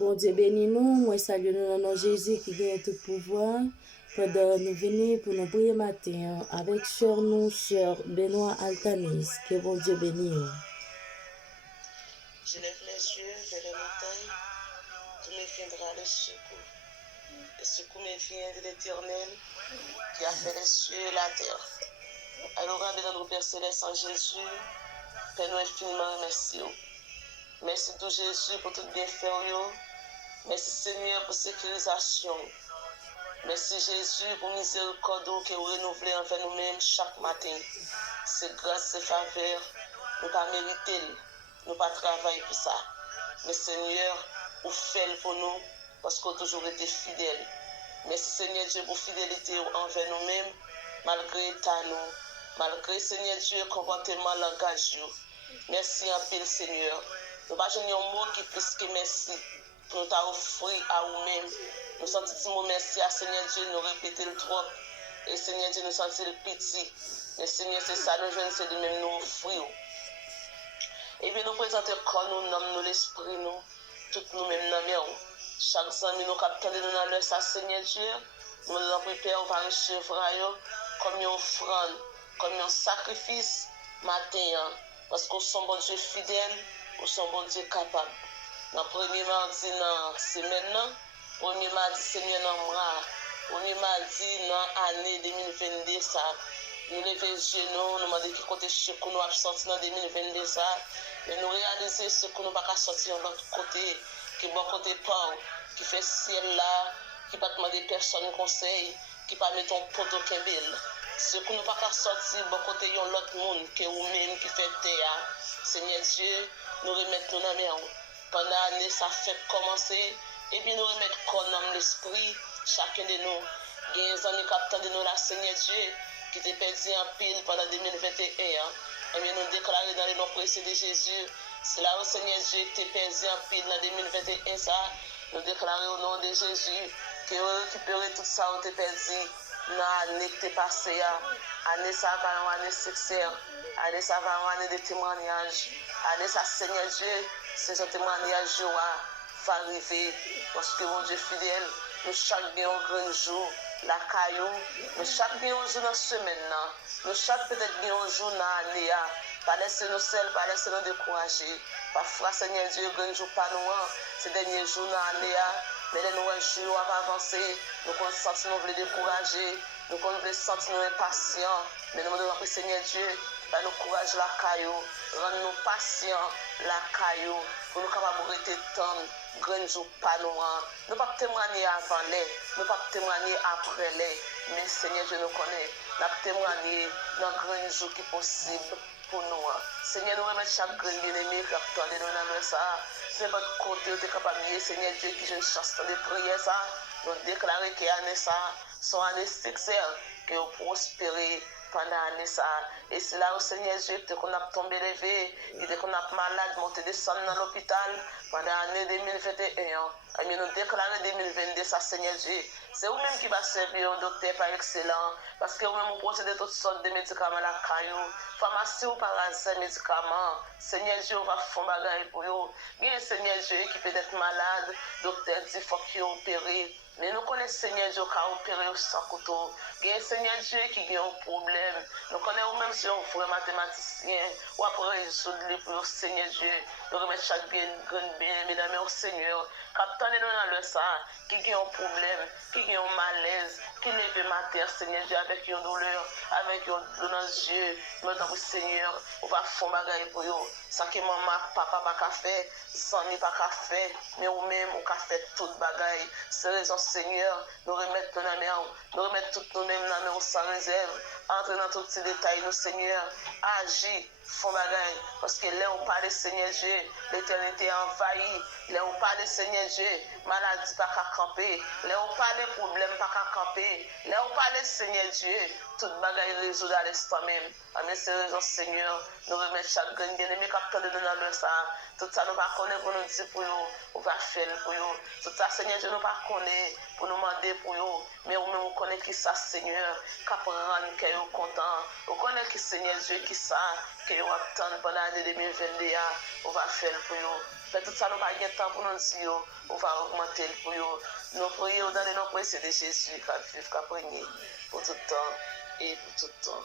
Bon Dieu bénis nous, moi salue nous dans le nom de Jésus qui gagne tout pouvoir. Pendant nous venir pour nous prier matin avec sœur Benoît Altanis. Que bon Dieu bénisse nous. Je lève les yeux vers les montagnes, d'où me viendra le secours. Le secours me vient de l'Éternel qui a fait les cieux et la terre. Alors, avec notre Père Céleste en Jésus, Père, nous infiniment remercions. Merci de Jésus pour tout bienfait. Merci Seigneur pour sécurisation. Merci Jésus pour miséricorde que vous renouvelez envers nous-mêmes chaque matin. C'est grâce et faveur, nous ne pas mériter, nous ne pas travailler pour ça. Mais Seigneur, vous faites pour nous parce que vous avez toujours été fidèle. Merci Seigneur Dieu pour fidélité envers nous-mêmes, malgré état nous, malgré Seigneur Dieu comportement, langage. Merci en pile Seigneur. Nous ne pouvons pas un mot qui plus que merci pour nous offrir à vous-même. Nous sentons merci à Seigneur Dieu, nous répéter le trop. Et Seigneur Dieu, nous sentons le petit. Mais Seigneur, c'est ça, nous jeunes, c'est de même nous offrir. Et puis nous présentons corps, nous nommons nous l'esprit, nous, tout nous-mêmes dans nous. Chaque semaine, nous captons nous dans l'heure, ça, Seigneur Dieu. Nous nous préparons par le chevreuil, comme une offrande, comme un sacrifice matin. Parce qu'on sont bon Dieu fidèle, on sont bon Dieu capable. Dans le premier mardi dans la semaine, premier mardi Seigneur dans le mois, premier mardi dans l'année 2022, ça, nous levons les genoux, nous demandons qui côté ce que nous avons sorti dans 2022, ça, et nous réalisons ce que nous n'avons pas sorti de l'autre côté, qui est bon côté pas, qui fait ciel là, qui ne peut pas demander personne conseil, qui ne peut pas mettre un poteau kembel. Ce que nous n'avons pas sorti de l'autre côté, il y a l'autre monde qui est vous-même qui fait terre. Seigneur Dieu, nous remettons dans la main. Pendant l'année, ça fait commencer. Et puis nous remettons dans l'esprit, chacun de nous. Il y a des amis qui de nous, la Seigneur Dieu, qui était perdu en pile pendant 2021. Et bien nous déclarons dans le nom précieux de Jésus, c'est là où Seigneur Dieu qui était perdu en pile dans 2021. Ça, nous déclarons au nom de Jésus que vous récupérez tout ça où tu es perdu dans l'année qui est passée. Année ça va une année sincère. Année ça va une année de témoignage. Année ça, Seigneur Dieu, c'est un témoignage va arriver parce que mon Dieu fidèle, nous chaque bien un grand jour, la caillou, nous chaque bien un jour dans la semaine, nous chaque peut-être bien un jour dans l'année, pas laisser nous seuls, pas laisser nous décourager. Parfois, Seigneur Dieu, grand jour pas nous, ces derniers jours dans l'année, mais les nouveaux jours vont avancer, nous qu'on sent nous voulons décourager, nous qu'on veut sentir nous impatients, mais nous demandons Seigneur Dieu, bah nous courage la caillou, rends-nous patients la caillou, pour nous capables de rester temps, grand jour pas nous, nous pas témoigner avant les, nous pas témoigner après les, mais Seigneur Dieu nous connaît, nous témoigner dans grand jour qui est possible pour nous. Seigneur, nous remettons chaque grand bien-aimé qui attendait nous dans le ça, c'est votre côté, vous êtes capable de Seigneur Dieu qui j'ai une chance de prier ça, nous déclarer que l'année ça, son année succès, que vous prospérez pendant l'année ça. Et c'est là où Seigneur Dieu, dès qu'on a tombé levé, et dès qu'on a malade, monté descendre dans l'hôpital pendant l'année 2021. Et nous déclarons 2022 ça, Seigneur Dieu. C'est vous-même qui va servir un docteur par excellent. Parce que vous-même vous possédez toutes sortes de médicaments à la caillou. Pharmacie ou par ces médicaments. Seigneur Dieu, on va faire bagaille pour vous. Bien, Seigneur Dieu, qui peut être malade, docteur dit faut qu'il opère. Mais nous connaissons Seigneur Dieu qui a opéré au sans couteau. Il y a Seigneur Dieu qui a un problème. Nous connaissons même si on fait un mathématicien ou après résoudre pour Seigneur Dieu. Nous remettons chaque bien, mesdames et au Seigneur. Captain nous dans le sang, qui a un problème, qui a un malaise, qui lève matin, Seigneur Dieu, avec une douleur, avec une douleur dans les yeux. Nous disons Seigneur, on va faire un bagage pour vous. Ça que maman, papa pas fait, sans ni pas fait, mais ou même on a fait toute bagaille. C'est raison Seigneur, nous remettons dans la main, nous remettons tout nous-mêmes dans la main sans réserve. Entre dans tous ces détails, nous Seigneur, agis, font bagaille. Parce que là on parle de Seigneur Dieu, l'éternité envahie. Là on parle de Seigneur Dieu, maladie pas qu'à camper. Là on parle de problème pas qu'à camper. Là on parle de Seigneur Dieu, toute bagaille résoudre à l'instant même. Amen, c'est raison Seigneur, nous remettons chaque grain bien-aimé capteur de nous dans le sang. Tout ça nous pas connaître pour nous dire pour nous, on va faire pour nous. Tout ça Seigneur Dieu nous pas connaître pour nous demander pour nous. Mais nous même on connaît qui ça Seigneur, qu'après rendre que nous content. On connaît qui Seigneur Dieu qui ça, que nous attend pendant l'année 2021, on va faire pour nous. Fait tout ça, nous pas de temps pour nous dire, on va augmenter pour nous. Nous prions dans le nom précieux de Jésus, qui a vécu, qui a régné pour tout temps et pour tout temps.